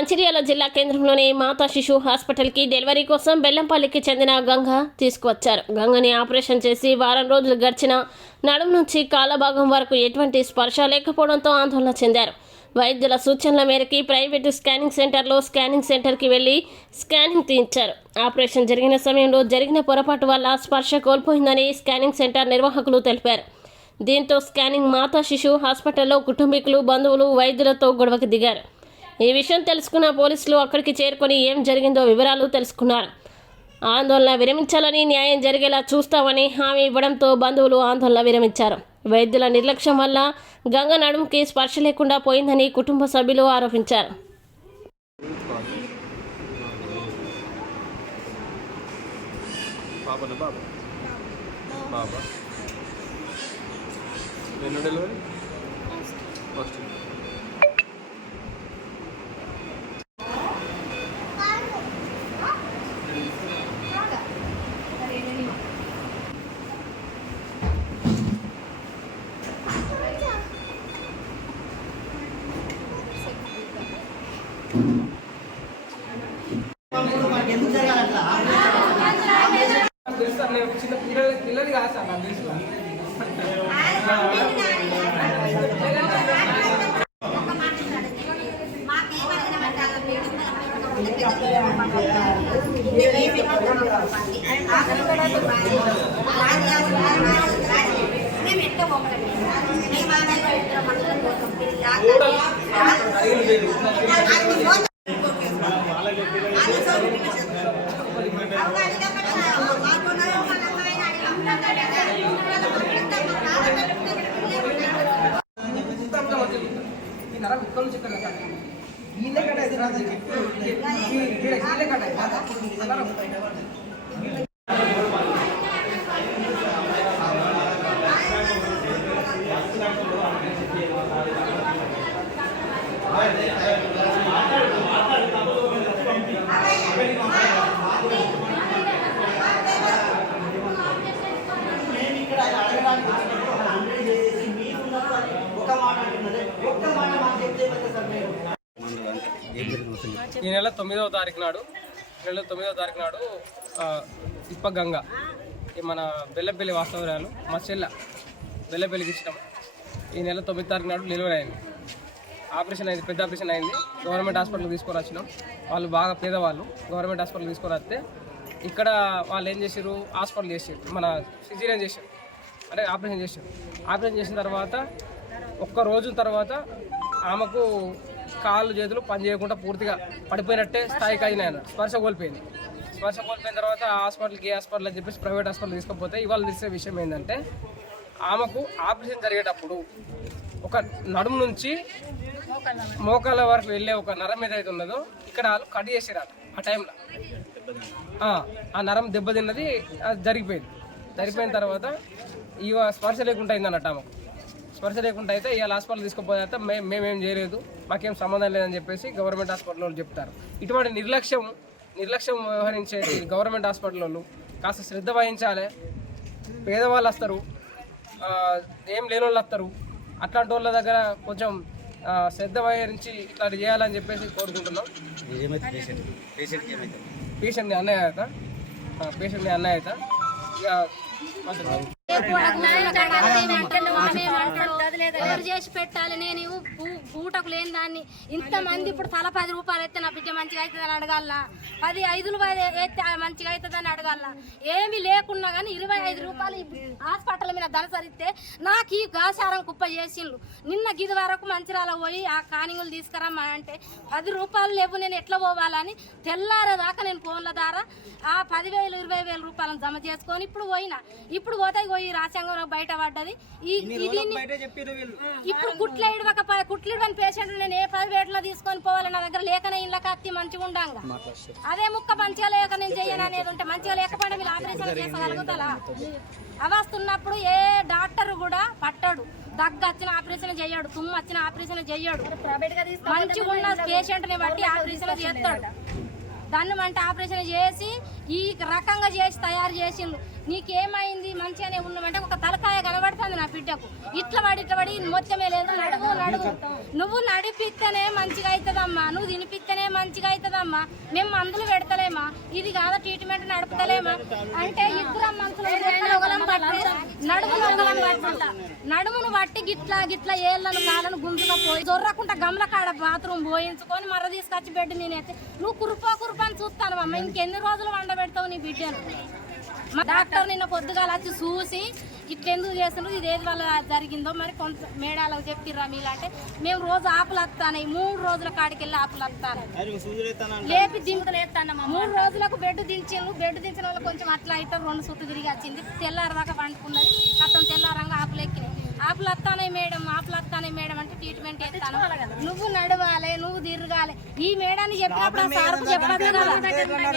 మంచిర్యాల జిల్లా కేంద్రంలోని మాతా శిశు హాస్పిటల్కి డెలివరీ కోసం బెల్లంపల్లికి చెందిన గంగ తీసుకువచ్చారు. గంగని ఆపరేషన్ చేసి వారం రోజులు గడిచిన నడుము నుంచి కాళ్ళ భాగం వరకు ఎటువంటి స్పర్శ లేకపోవడంతో ఆందోళన చెందారు. వైద్యుల సూచనల మేరకి ప్రైవేటు స్కానింగ్ సెంటర్లో స్కానింగ్ సెంటర్కి వెళ్ళి స్కానింగ్ తీయించారు. ఆపరేషన్ జరిగిన సమయంలో జరిగిన పొరపాటు వల్ల స్పర్శ కోల్పోయిందని స్కానింగ్ సెంటర్ నిర్వాహకులు తెలిపారు. దీంతో స్కానింగ్ మాతా శిశు హాస్పిటల్లో కుటుంబీకులు బంధువులు వైద్యులతో గొడవకు దిగారు. ఈ విషయం తెలుసుకున్న పోలీసులు అక్కడికి చేరుకొని ఏం జరిగిందో వివరాలు తెలుసుకున్నారు. ఆందోళన విరమించాలని న్యాయం జరిగేలా చూస్తామని హామీ ఇవ్వడంతో బంధువులు ఆందోళన విరమించారు. వైద్యుల నిర్లక్ష్యం వల్ల గంగ నడుముకి స్పర్శ లేకుండా పోయిందని కుటుంబ సభ్యులు ఆరోపించారు. బాబా బాబా ఎన్నో డెలివరీ ఫస్ట్ తెలుసు సార్ నేను చిన్న పిల్లలు పిల్లలు కాదు సార్ నాకు తెలుసు నరం ఇక్కడ నుంచి ఇక్కడ దాకా. వీళ్ళే కట్ అయితే రాదు. ఈ- ఈ- నెల తొమ్మిదవ తారీఖు నాడు నెల తొమ్మిదవ తారీఖు నాడు ఇప్పగంగ ఈ మన బెల్లపల్లి వాస్తవరాలు మా చెల్ల బెల్లపల్లికి ఇష్టం ఈ నెల తొమ్మిది తారీఖు నాడు డెలివరీ అయింది. ఆపరేషన్ అయింది పెద్ద ఆపరేషన్ అయింది. గవర్నమెంట్ హాస్పిటల్కి తీసుకొని వచ్చినాం వాళ్ళు బాగా పేదవాళ్ళు గవర్నమెంట్ హాస్పిటల్కి తీసుకొని వస్తే ఇక్కడ వాళ్ళు ఏం చేశారు హాస్పిటల్ చేసారు మన సిజీరియన్ చేశారు అంటే ఆపరేషన్ చేశారు ఆపరేషన్ చేసిన తర్వాత ఒక్క రోజు తర్వాత ఆమెకు కాళ్ళు చేతులు పని చేయకుండా పూర్తిగా పడిపోయినట్టే స్థాయికి అయినాయన అన్నట్టు. స్పర్శ కోల్పోయింది. స్పర్శ కోల్పోయిన తర్వాత హాస్పిటల్కి ఏ హాస్పిటల్ అని చెప్పేసి ప్రైవేట్ హాస్పిటల్ తీసుకపోతే ఇవాళ తెలిసే విషయం ఏంటంటే ఆమెకు ఆపరేషన్ జరిగేటప్పుడు ఒక నడుము నుంచి మోకాళ్ళ వరకు వెళ్ళే ఒక నరం ఏదైతే ఉన్నదో ఇక్కడ వాళ్ళు కట్ చేసారు ఆ టైంలో. ఆ నరం దెబ్బతిన్నది అది జరిగిపోయింది. జరిగిపోయిన తర్వాత ఇవ స్పర్శ లేకుండా అయింది అన్నట్టు ఆమెకు. స్పర్శ లేకుండా అయితే ఇవాళ హాస్పిటల్ తీసుకుపోతే మేము మేమేం చేయలేదు మాకేం సంబంధం లేదని చెప్పేసి గవర్నమెంట్ హాస్పిటల్ వాళ్ళు చెప్తారు. ఇటువంటి నిర్లక్ష్యం నిర్లక్ష్యం వ్యవహరించేది గవర్నమెంట్ హాస్పిటల్ వాళ్ళు. కాస్త శ్రద్ధ వహించాలి. పేదవాళ్ళు వస్తారు ఏం లేని వాళ్ళు వస్తారు. అట్లాంటి వాళ్ళ దగ్గర కొంచెం శ్రద్ధ వహించి ఇట్లా చేయాలని చెప్పేసి కోరుకుంటున్నాం. పేషెంట్ని అన్నయ్య అవుతా. పేషెంట్ని అన్నయ్య అవుతా. ఇక. ఎవరు చేసి పెట్టాలి? నేను బూటకు లేని దాన్ని. ఇంతమంది ఇప్పుడు తల పది రూపాయలు ఎత్తే నా బిడ్డ మంచిగా అవుతుందని అడగాల? పది ఐదులు ఎత్తే మంచిగా అవుతుందని అడగాల? ఏమి లేకున్నా కానీ ఇరవై ఐదు రూపాయలు హాస్పిటల్ మీద దళసరిస్తే నాకు ఈ గాసారం కుప్ప చేసిండ్రు. నిన్న గిది వరకు మంచిరాల పోయి ఆ కానింగులు తీసుకురమ్మా అంటే పది రూపాయలు లేవు నేను ఎట్లా పోవాలని తెల్లారేదాకా నేను ఫోన్ల ద్వారా ఆ పదివేలు ఇరవై వేల రూపాయలను జమ చేసుకొని ఇప్పుడు పోయినా. ఇప్పుడు పోతే పోయి రాజ్యాంగం బయట పడ్డది. ఇప్పుడు కుట్లు ఇడవక కుట్లు ఇడవని పేషెంట్ నేను ఏ పది వేటలో తీసుకొని పోవాలి? నా దగ్గర లేకనే ఇళ్ళ కత్తి మంచిగా ఉండంగా. అదే ముక్క మంచిగా లేక నేను చెయ్యను అనేది ఉంటే మంచిగా లేకపోతే మీరు ఆపరేషన్ చేసగలుగుతారా? అవస్తున్నప్పుడు ఏ డాక్టర్ కూడా పట్టడు. దగ్గు వచ్చిన ఆపరేషన్ చేయడు తుమ్ము వచ్చిన ఆపరేషన్ చేయడు మంచిగా ఉన్న పేషెంట్ని బట్టి ఆపరేషన్ చేస్తాడు. దాన్ని అంటే ఆపరేషన్ చేసి ఈ రకంగా చేసి తయారు చేసిండు. నీకేమైంది? మంచిగానే ఉన్నామంటే ఒక తలకాయ కనబడుతుంది నా బిడ్డకు. ఇట్లా పడి ఇట్లా పడి మొత్తమే లేదు. నడుము నడుము. నువ్వు నడిపిస్తేనే మంచిగా అవుతుందమ్మా నువ్వు తినిపిస్తేనే మంచిగా అవుతుందమ్మా మేము మందులు పెడతలేమా? ఇది కాదు ట్రీట్మెంట్ నడుపుతలేమా? అంటే ఇద్దరు మనుషులు నడుమును ఒకలం పట్టుకుంటా నడుమును బట్టి గిట్లా గిట్లా ఏళ్ళను కాలను గుంపుగా పోయి దొర్రకుండా గమల కాడ బాత్రూమ్ పోయించుకొని మర్ర తీసుకొచ్చి బెడ్ నేనైతే నువ్వు కురుపా కురుపా అని చూస్తాను అమ్మ ఇంకెన్ని రోజులు వండబెడతావు నీ బిడ్డను? మా డాక్టర్ నిన్న పొద్దుగాల వచ్చి చూసి ఇట్లెందుకు చేస్తున్నారు? ఇది ఏది వల్ల జరిగిందో మరి కొంత మేడాలకు చెప్పిర్రా మీలంటే. మేము రోజు ఆపులు వస్తాను మూడు రోజుల కాడికి వెళ్ళి ఆపులు వస్తాను లేపి దింపులేస్తానమ్మా మూడు రోజులకు బెడ్ దించిండు బెడ్ దించిన వాళ్ళు కొంచెం అట్లా అయితే రెండు చుట్టూ తిరిగి వచ్చింది. తెల్లారి దాకా పండుకున్నది. అతను తెల్లారంగా ఆపులు ఎక్కినాయి. ఆపులు వస్తానే మేడం ఆపులు వస్తానే మేడం అంటే ట్రీట్మెంట్ చేస్తాను. నువ్వు నడవాలి నువ్వు తిరగాలి. ఈ మేడాన్ని చెప్పినప్పుడు సార్కు చెప్పదు కదా.